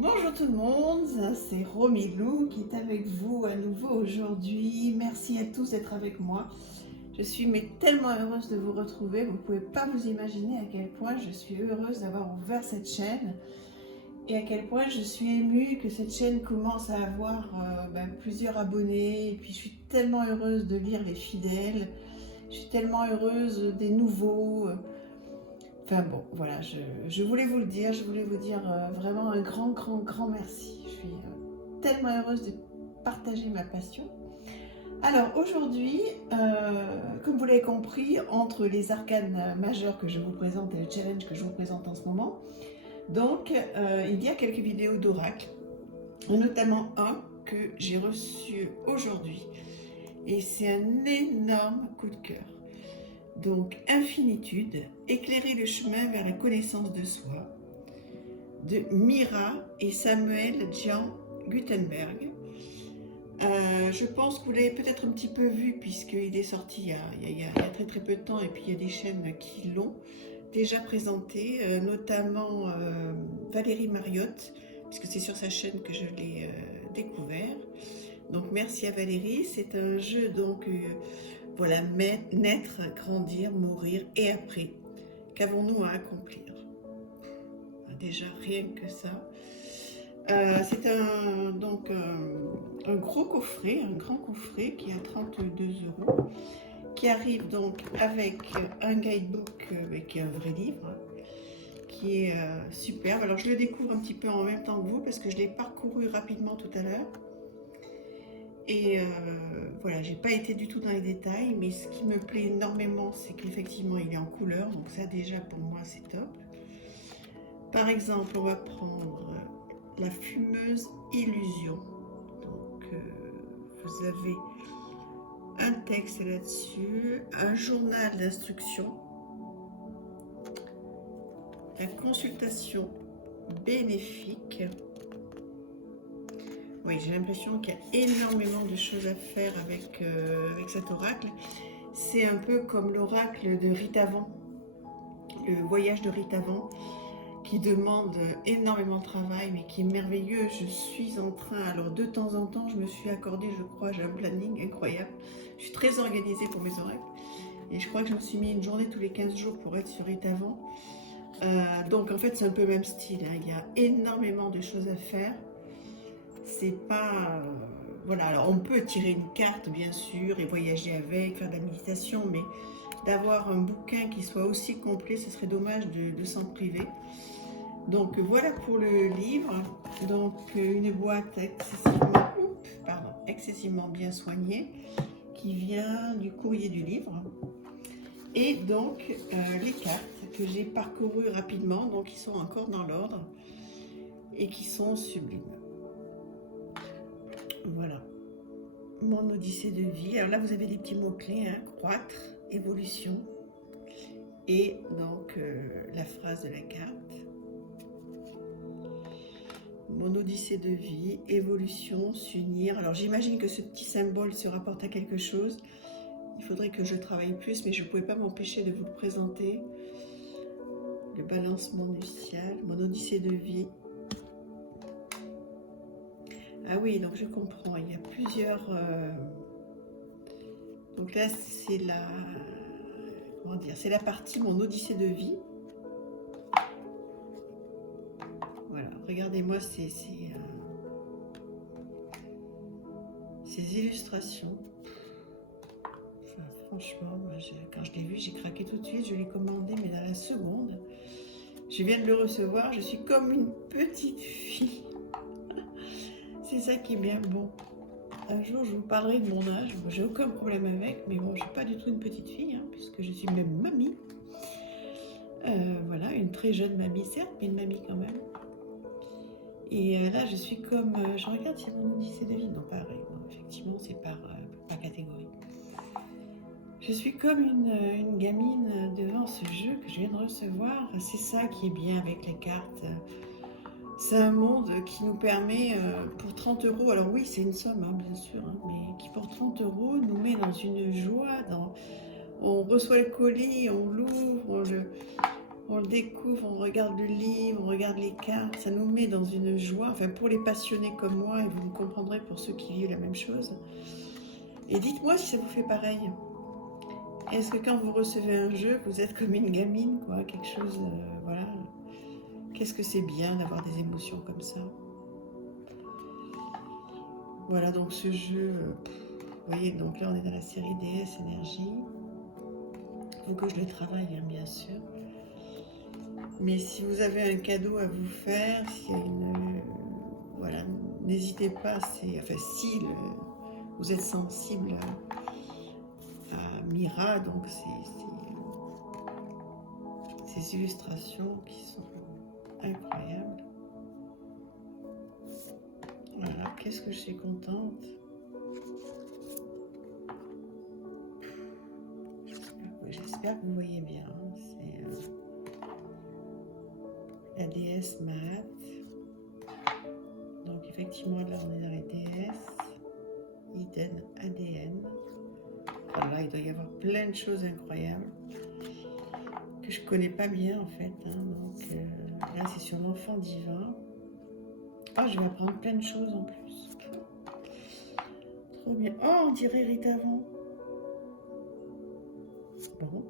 Bonjour tout le monde, c'est Romilou qui est avec vous à nouveau aujourd'hui. Merci à tous d'être avec moi. Je suis tellement heureuse de vous retrouver. Vous ne pouvez pas vous imaginer à quel point je suis heureuse d'avoir ouvert cette chaîne et à quel point je suis émue que cette chaîne commence à avoir plusieurs abonnés. Et puis je suis tellement heureuse de lire les fidèles. Je suis tellement heureuse des nouveaux. Enfin bon, voilà, je voulais vous le dire, je voulais vous dire vraiment un grand merci. Je suis tellement heureuse de partager ma passion. Alors aujourd'hui, comme vous l'avez compris, entre les arcanes majeures que je vous présente et le challenge que je vous présente en ce moment, donc il y a quelques vidéos d'oracle, notamment un que j'ai reçu aujourd'hui. Et c'est un énorme coup de cœur. Donc, Infinitude, éclairer le chemin vers la connaissance de soi, de Mira et Samuel Jean Gutenberg. Je pense que vous l'avez peut-être un petit peu vu puisqu'il est sorti il y a très peu de temps et puis il y a des chaînes qui l'ont déjà présenté, notamment Valérie Mariotte, puisque c'est sur sa chaîne que je l'ai découvert. Donc merci à Valérie, c'est un jeu donc voilà, naître, grandir, mourir et après, qu'avons-nous à accomplir? Déjà rien que ça. C'est un gros coffret, un grand coffret qui est à 32 €, qui arrive donc avec un guidebook, avec un vrai livre, qui est superbe. Alors je le découvre un petit peu en même temps que vous parce que je l'ai parcouru rapidement tout à l'heure. Et voilà, j'ai pas été du tout dans les détails, mais ce qui me plaît énormément, c'est qu'effectivement il est en couleur, donc ça déjà pour moi c'est top. Par exemple, on va prendre la fumeuse illusion. Donc vous avez un texte là-dessus, un journal d'instruction, la consultation bénéfique. Oui, j'ai l'impression qu'il y a énormément de choses à faire avec cet oracle. C'est un peu comme l'oracle de Ritavan, le voyage de Ritavan, qui demande énormément de travail, mais qui est merveilleux. Je suis en train, alors de temps en temps, je me suis accordé, je crois, j'ai un planning incroyable. Je suis très organisée pour mes oracles. Et je crois que je me suis mis une journée tous les 15 jours pour être sur Ritavan. Donc en fait, c'est un peu le même style, hein. Il y a énormément de choses à faire. C'est pas... voilà, alors on peut tirer une carte bien sûr et voyager avec, faire de la méditation, mais d'avoir un bouquin qui soit aussi complet, ce serait dommage de s'en priver. Donc voilà pour le livre. Donc une boîte excessivement bien soignée qui vient du courrier du livre. Et donc les cartes que j'ai parcourues rapidement, donc qui sont encore dans l'ordre et qui sont sublimes. Voilà, mon odyssée de vie. Alors là, vous avez des petits mots-clés, hein, croître, évolution, et donc la phrase de la carte. Mon odyssée de vie, évolution, s'unir. Alors j'imagine que ce petit symbole se rapporte à quelque chose. Il faudrait que je travaille plus, mais je ne pouvais pas m'empêcher de vous le présenter. Le balancement nuptial, mon odyssée de vie. Ah oui, donc je comprends, il y a plusieurs... Donc là, c'est la... Comment dire? C'est la partie mon odyssée de vie. Voilà, regardez-moi ces illustrations. Enfin, franchement, moi, quand je l'ai vu, j'ai craqué tout de suite. Je l'ai commandé, mais dans la seconde. Je viens de le recevoir. Je suis comme une petite fille. C'est ça qui est bien bon. Un jour, je vous parlerai de mon âge. Bon, j'ai aucun problème avec, mais bon, je suis pas du tout une petite fille, hein, puisque je suis même mamie. Voilà, une très jeune mamie, certes, mais une mamie quand même. Et là, je suis comme... je regarde si mon odyssée de vie... Non, pareil. Non, effectivement, c'est par catégorie. Je suis comme une gamine devant ce jeu que je viens de recevoir. C'est ça qui est bien avec les cartes. C'est un monde qui nous permet, pour 30 €, alors oui, c'est une somme, hein, bien sûr, hein, mais qui pour 30 € nous met dans une joie. On reçoit le colis, on l'ouvre, On le découvre, on regarde le livre, on regarde les cartes, ça nous met dans une joie, enfin pour les passionnés comme moi, et vous me comprendrez pour ceux qui vivent la même chose. Et dites-moi si ça vous fait pareil. Est-ce que quand vous recevez un jeu, vous êtes comme une gamine, quoi, quelque chose, voilà. Qu'est-ce que c'est bien d'avoir des émotions comme ça. Voilà, donc ce jeu, vous voyez, donc là on est dans la série DS Énergie. Il faut que je le travaille, hein, bien sûr. Mais si vous avez un cadeau à vous faire, s'il y a une... voilà, n'hésitez pas, enfin si vous êtes sensible à Mira, donc ces illustrations qui sont incroyables. Voilà, qu'est-ce que je suis contente. J'espère que vous voyez bien. C'est la déesse Maat. Donc effectivement, là on est dans les déesses. Iden, ADN. Voilà, il doit y avoir plein de choses incroyables que je connais pas bien en fait. Hein. Donc là c'est sur l'enfant divin. Oh, je vais apprendre plein de choses en plus. Trop bien. Oh, on dirait Rita Avant. Bon.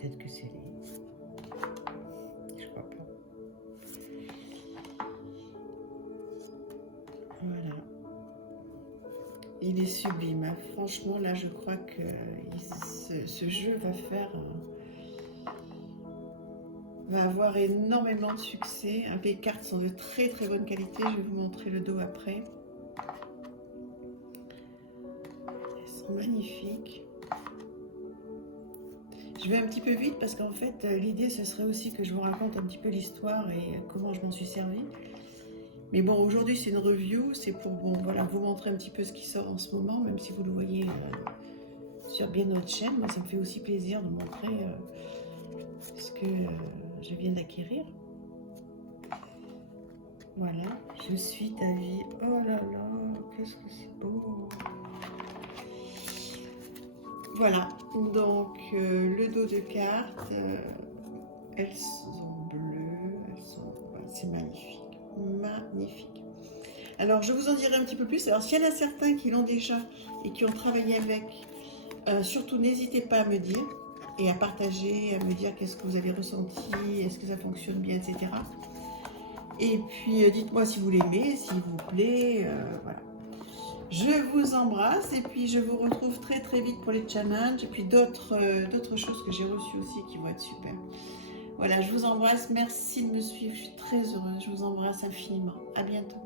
Peut-être que c'est les... Je crois pas. Voilà. Il est sublime. Hein. Franchement, là, je crois que ce jeu va faire... va avoir énormément de succès. Les cartes sont de très très bonne qualité. Je vais vous montrer le dos après. Elles sont magnifiques. Je vais un petit peu vite parce qu'en fait l'idée ce serait aussi que je vous raconte un petit peu l'histoire et comment je m'en suis servi. Mais bon, aujourd'hui c'est une review, c'est pour voilà, vous montrer un petit peu ce qui sort en ce moment, même si vous le voyez sur bien notre chaîne. Moi ça me fait aussi plaisir de montrer ce que je viens d'acquérir. Voilà, je suis ta vie. Oh là là, qu'est-ce que c'est beau. Voilà, donc le dos de cartes, elles sont bleues, c'est magnifique, magnifique. Alors je vous en dirai un petit peu plus. Alors s'il y en a certains qui l'ont déjà et qui ont travaillé avec, surtout n'hésitez pas à me dire et à partager, à me dire qu'est-ce que vous avez ressenti, est-ce que ça fonctionne bien, etc. Et puis dites-moi si vous l'aimez, s'il vous plaît, voilà. Je vous embrasse et puis je vous retrouve très très vite pour les challenges et puis d'autres choses que j'ai reçues aussi qui vont être super. Voilà, je vous embrasse, merci de me suivre, je suis très heureuse, je vous embrasse infiniment. À bientôt.